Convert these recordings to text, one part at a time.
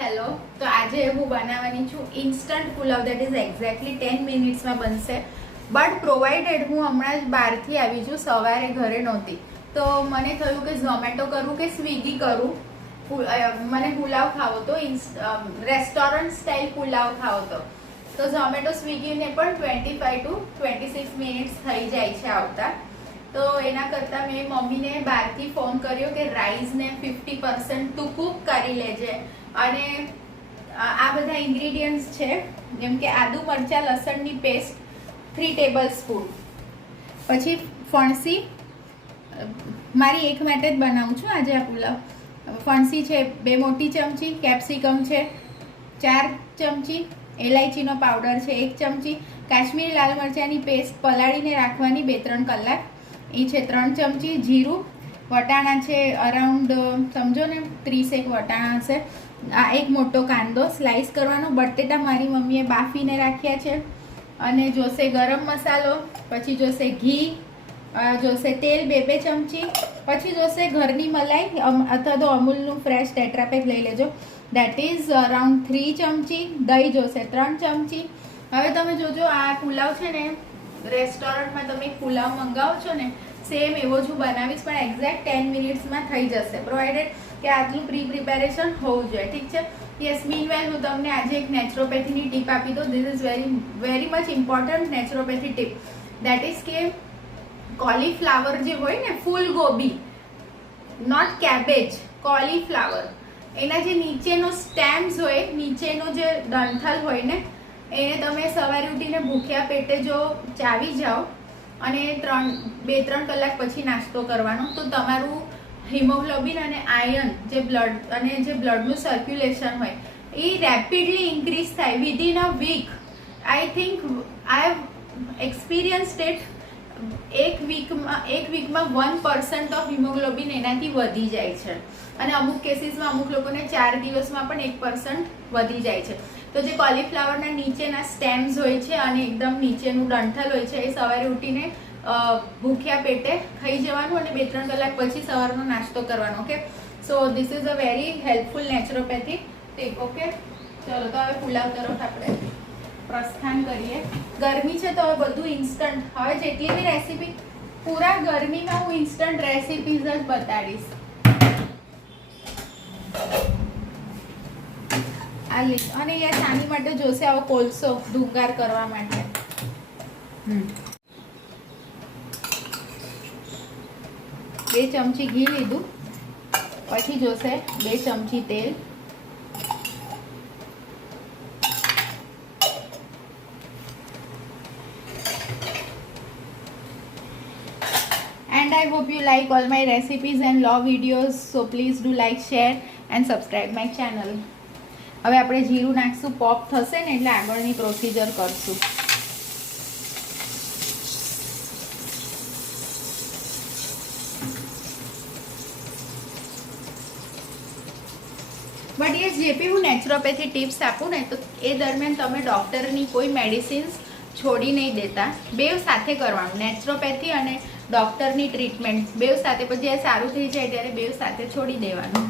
Hello. તો આજે હું બનાવવાની છું instant pulao. That is exactly 10 મિનિટ્સમાં બનશે. બટ પ્રોવાઇડેડ હું હમણાં જ બહારથી આવી છું, સવારે ઘરે નહોતી, તો મને થયું કે ઝોમેટો કરું કે સ્વિગી કરું. મને પુલાવ ખાવો તો રેસ્ટોરન્ટ સ્ટાઇલ પુલાવ ખાવો તો ઝોમેટો સ્વિગીને પણ 25 to 26 મિનિટ્સ થઈ જાય છે આવતા. તો એના કરતાં મેં મમ્મીને બહારથી ફોન કર્યો કે રાઈસને 50% તું કૂક કરી લેજે, અને આ બધા ઇન્ગ્રીડિયન્ટ્સ છે, જેમ કે આદુ મરચાં લસણની પેસ્ટ 3 ટેબલ સ્પૂન, પછી ફણસી, મારી એક માટે જ બનાવું છું આજે આ પુલાવ. ફણસી છે 2 મોટી ચમચી, કેપ્સિકમ છે 4 ચમચી, એલાયચીનો પાવડર છે 1 ચમચી, કાશ્મીરી લાલ મરચાંની પેસ્ટ પલાળીને રાખવાની 2-3 કલાક એ છે 3 ચમચી, જીરું, વટાણા છે અરાઉન્ડ સમજો ને 30 વટાણા હશે, આ એક મોટો કાંદો સ્લાઈસ કરવાનો, બટેટા મારી મમ્મીએ બાફીને રાખ્યા છે, અને જોશે ગરમ મસાલો, પછી જોશે ઘી, જોશે તેલ 2 ચમચી, પછી જોશે ઘરની મલાઈ અથવા તો અમૂલનું ફ્રેશ ટેટ્રાપેક લઈ લેજો, દેટ ઇઝ અરાઉન્ડ 3 ચમચી, દહીં જોશે 3 ચમચી. હવે તમે જોજો આ પુલાવ છે ને, રેસ્ટોરન્ટમાં તમે પુલાવ મંગાવો છો ને સેમ એવો જ હું બનાવીશ, પણ એક્ઝેક્ટ 10 મિનિટ્સમાં થઈ જશે, પ્રોવાઇડેડ કે આટલું પ્રિપેરેશન હોવું જોઈએ. ઠીક છે. યસ, મીનવાઇલ હું તમને આજે એક નેચરોપેથીની ટીપ આપી દઉં. This is very much important naturopathy tip. That is કે કોલીફ્લાવર જે હોય ને, ફૂલ ગોબી, નોટ કેબેજ, કોલીફ્લાવર, એના જે નીચેનો સ્ટેમ્સ હોય, નીચેનો જે ડંઠલ હોય ને, એને તમે સવારે ઉઠીને ભૂખ્યા પેટે જો ચાવી જાઓ અને 2-3 કલાક પછી નાસ્તો કરવાનો, તો તમારું હિમોગ્લોબિન અને આયર્ન જે બ્લડનું સર્ક્યુલેશન હોય એ રેપિડલી ઇન્ક્રીઝ થાય within a week. I think I have experienced it. એક વીકમાં 1% ઓફ હિમોગ્લોબિન એનાથી વધી જાય છે, અને અમુક કેસીસમાં અમુક લોકોને 4 દિવસમાં પણ 1% વધી જાય છે. તો જે કોલીફ્લાવરના નીચેના સ્ટેમ્સ હોય છે અને એકદમ નીચેનું ડંઠલ હોય છે, એ સવારે ઉઠીને ભૂખ્યા પેટે ખાઈ જવાનું, અને 2-3 કલાક પછી સવારનો નાસ્તો કરવાનો. Okay, so this is a very helpful naturopathy tip. Okay, ચલો તો હવે પુલાવ તરફ આપણે પ્રસ્થાન કરીએ. ગરમી છે તો હવે બધું ઇન્સ્ટન્ટ, હવે જેટલી બી રેસીપી, પૂરા ગરમીમાં હું ઇન્સ્ટન્ટ રેસીપીઝ જ બતાડીશ. અને યાર સાની માટે જોશે આવો કોલસો ધુંગાર કરવા માટે. 2 ચમચી ઘી લીધું, પછી જોશે 2 ચમચી તેલ, and I hope you like all my recipes and love videos, so please do like, share and subscribe my channel. હવે આપણે જીરું નાખશું, પોપ થશે ને એટલે આગળની પ્રોસિજર કરશું. બટ યસ, જે બી હું નેચરોપેથી ટિપ્સ આપું ને, તો એ દરમિયાન તમે ડૉક્ટરની કોઈ મેડિસિન્સ છોડી નહીં દેતા. બેવ સાથે કરવાનું, નેચરોપેથી અને ડૉક્ટરની ટ્રીટમેન્ટ બેવ સાથે, પછી જ્યારે સારું થઈ જાય ત્યારે બેવ સાથે છોડી દેવાનું.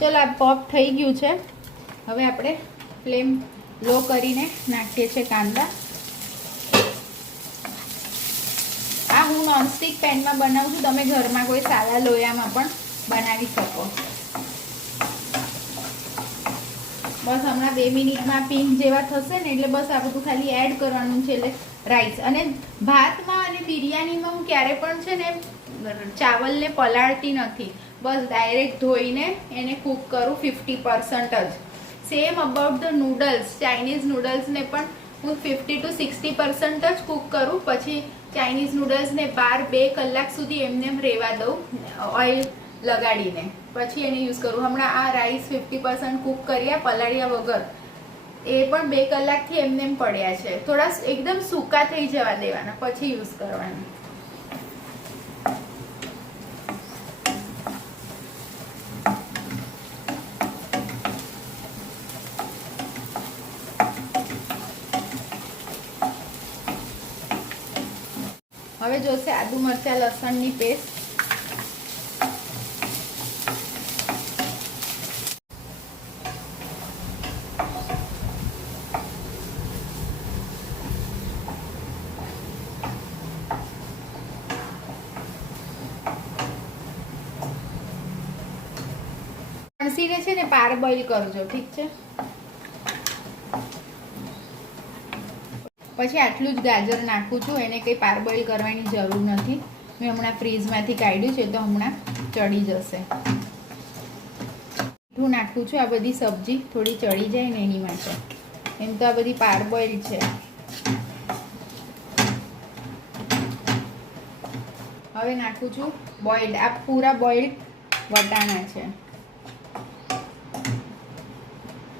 ચલો, આ પોપ થઈ ગયું છે. હવે આપણે ફ્લેમ લો કરીને નાખીએ છીએ કાંદા. આ હું નોનસ્ટિક પેનમાં બનાવું છું, તમે ઘરમાં કોઈ સાદા લોયામાં પણ બનાવી શકો. બસ હમણાં 2 મિનિટમાં પિંક જેવા થશે ને એટલે બસ આ બધું ખાલી એડ કરવાનું છે, એટલે રાઈસ. અને ભાતમાં અને બિરયાનીમાં હું ક્યારે પણ છે ને ચાવલને પલાળતી નથી, બસ ડાયરેક્ટ ધોઈને એને કૂક કરું 50% જ. Same about the noodles, Chinese નૂડલ્સને પણ હું 50 to 60% જ કૂક કરું, પછી ચાઇનીઝ નૂડલ્સને 2 કલાક સુધી એમને રહેવા દઉં ઓઇલ લગાડીને, પછી એને યુઝ કરું. હમણાં આ રાઈસ 50% કૂક કર્યા પલાળ્યા વગર, એ પણ 2 કલાકથી એમને પડ્યા છે. થોડા એકદમ સૂકા થઈ જવા દેવાના, પછી યુઝ કરવાના. હવે જોશે આદુ મરચાં લસણની પેસ્ટ, ફણસીને છે ને પારબોઇલ કરજો, ઠીક છે? પછી આટલું જ ગાજર નાખું છું, એને કંઈ પારબોઇલ કરવાની જરૂર નથી. મેં હમણાં ફ્રીજમાંથી કાઢ્યું છે તો હમણાં ચડી જશે. મીઠું નાખું છું, આ બધી સબ્જી થોડી ચડી જાય ને એની માટે. એમ તો આ બધી પારબોઇલ છે. હવે નાખું છું બોઇલ્ડ, આ પૂરા બોઇલ્ડ વટાણા છે.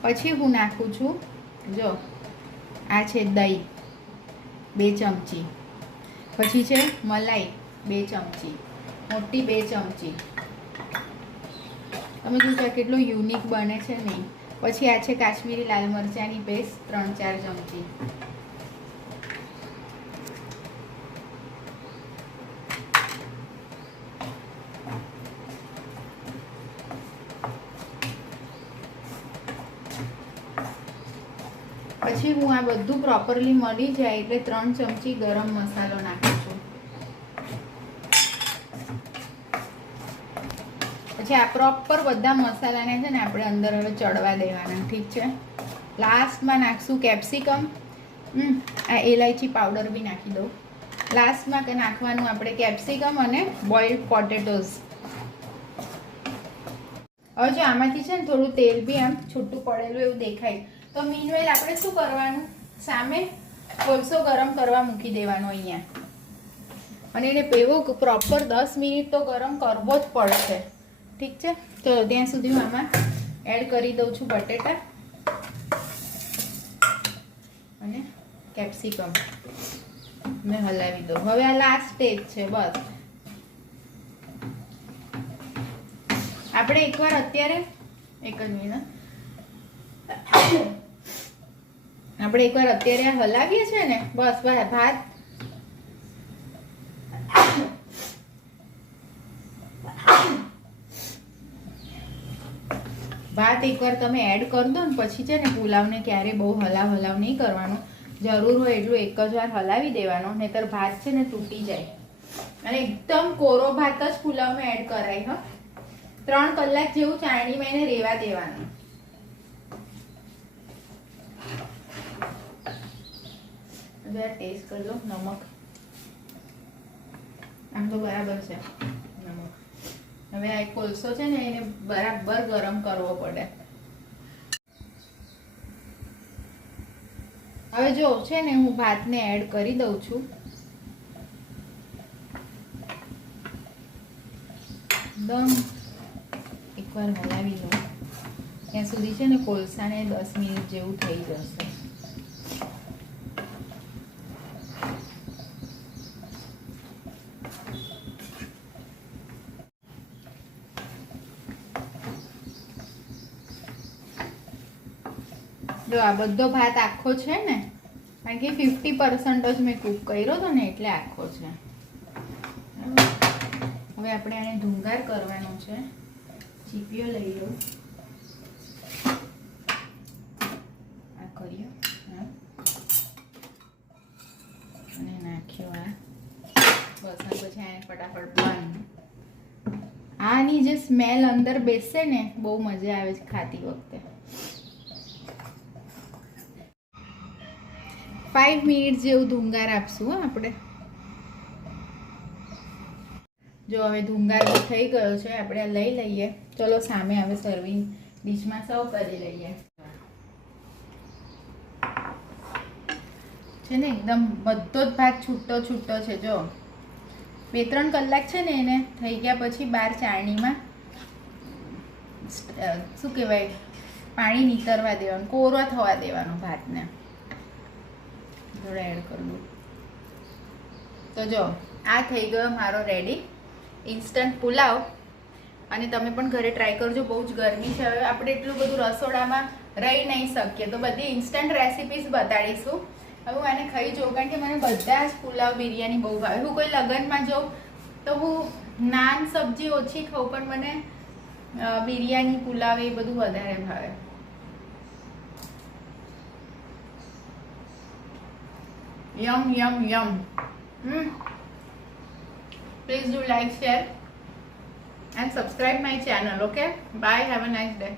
પછી હું નાખું છું, જો આ છે દહીં 2 ચમચી, પછી છે મલાઈ 2 ચમચી, મોટી 2 ચમચી. તમે જોશો કેટલું યુનિક બને છે નહીં. પછી આ છે કાશ્મીરી લાલ મરચાંની પેસ્ટ 3-4 ચમચી. પછી હું આ બધું પ્રોપરલી મળી જાય એટલે 3 ચમચી ગરમ મસાલો નાખું છું. પછી આ પ્રોપર બધા મસાલાને છે ને આપણે અંદર હવે ચડવા દેવાના, ઠીક છે? લાસ્ટમાં નાખશું કેપ્સિકમ. આ એલાયચી પાવડર બી નાખી દઉં. લાસ્ટમાં કે નાખવાનું આપણે કેપ્સિકમ અને બોઇલ્ડ પોટેટોઝ. હવે જો આમાંથી છે ને થોડું તેલ બી આમ છૂટું પડેલું એવું દેખાય તો મીનવેલ આપણે શું કરવાનું, સામે કોલસો ગરમ કરવા મૂકી દેવાનો અહીંયા. અને એને પેવો પ્રોપર 10 મિનિટ તો ગરમ કરવો જ પડશે, ઠીક છે? તો ત્યાં સુધી હું આમાં એડ કરી દઉં છું બટેટા અને કેપ્સિકમ ને હલાવી દઉં. હવે આ લાસ્ટ સ્ટેજ છે. બસ આપણે એકવાર અત્યારે એક જ મિનિટ, આપણે એકવાર અત્યારે હલાવીએ છે ને, બસ ભાત એકવાર તમે એડ કરી દો ને પછી છે ને પુલાવને ક્યારે બહુ હલાવ નહીં કરવાનો. જરૂર હોય એટલું એક જ વાર હલાવી દેવાનો, નહીતર ભાત છે ને તૂટી જાય. અને એકદમ કોરો ભાત જ પુલાવમાં એડ કરાય. હા, 3 કલાક જેવું ચાળણીમાં એને રેવા દેવાનું. જરા ટેસ્ટ કરજો નમક. આમ તો બરાબર છે નમક. હવે આ કોલસો છે ને એને બરાબર ગરમ કરવો પડે. હવે જો છે ને હું ભાતને એડ કરી દઉં છું. એકદમ એકવાર હલાવી દઉં ત્યાં સુધી છે ને કોલસાને 10 મિનિટ જેવું થઈ જશે. જો આ બધો ભાત આખો છે ને, કારણ કે 50% જ મેં કૂક કર્યો હતો ને એટલે આખો છે. હવે આપણે આને ધુંગાર કરવાનો છે. ચીપીઓ લઈ લો, આ કર્યો અને નાખ્યો આ. બસ પછી આને ફટાફટ બંધ. આની જે સ્મેલ અંદર બેસે ને બહુ મજા આવે છે ખાતી વખતે. 5 મિનિટ જેવું ધુંગાર આપશું આપણે. જો હવે ધુંગાર થઈ ગયો છે, આપણે લઈ લઈએ. ચલો સામે હવે સર્વિંગ ડીશમાં સર્વ કરી લઈએ. છે ને એકદમ બધો જ ભાત છૂટો છે. જો 2-3 કલાક છે ને એને થઈ ગયા પછી બહાર ચાળણીમાં શું કહેવાય પાણી નીતરવા દેવાનું, કોરો થવા દેવાનો ભાતને. થોડા એડ કરી દઉં તો જો આ થઈ ગયો મારો રેડી ઇન્સ્ટન્ટ પુલાવ. અને તમે પણ ઘરે ટ્રાય કરજો. બહુ જ ગરમી છે, હવે આપણે એટલું બધું રસોડામાં રહી નહીં શકીએ તો બધી ઇન્સ્ટન્ટ રેસિપીઝ બતાડીશું. હવે હું આને ખાઈ જોઉં કારણ કે મને બધા જ પુલાવ બિરયાની બહુ ભાવે. હું કોઈ લગ્નમાં જાઉં તો હું નાન સબ્જી ઓછી ખાઉં પણ મને બિરયાની પુલાવ એ બધું વધારે ભાવે. Yum, yum, yum. Please do like, share and and subscribe my channel. Okay, bye, have a nice day.